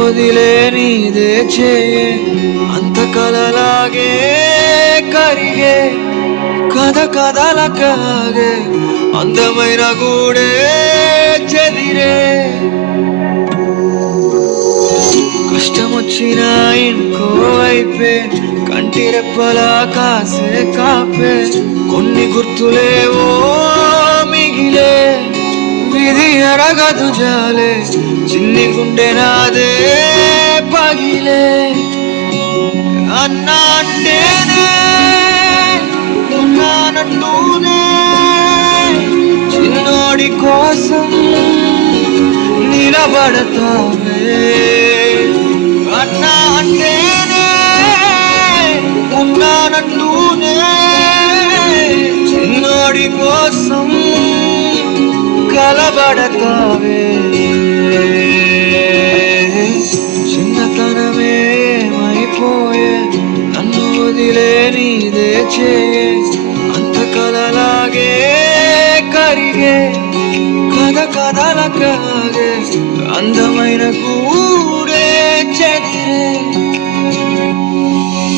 వదిలే నీదే చేయి అంత కలలాగే కరిగే కథ కథలకాగే అందమైన గూడే చెదిరే కష్టమొచ్చిన ఇంకో వైపే కంటి రెప్పలా కాసే కాపే కొన్ని గుర్తులేవో మిగిలే విధి అరగదు జాలే చిన్ని గుండె నాదే పగిలే అన్నా అంటేనే ఉన్నానంటూనే చిన్నోడి కోసం నిలబడతావే అన్నా అంటేనే ఉన్నానంటూనే చిన్నోడి కోసం కలబడతావే చిన్నతనమే మైపోయే నన్ను వదిలే నీదే చేయి అంత కలలాగే కరిగే కథ కథలకాగే అందమైన గూడే చెదిరే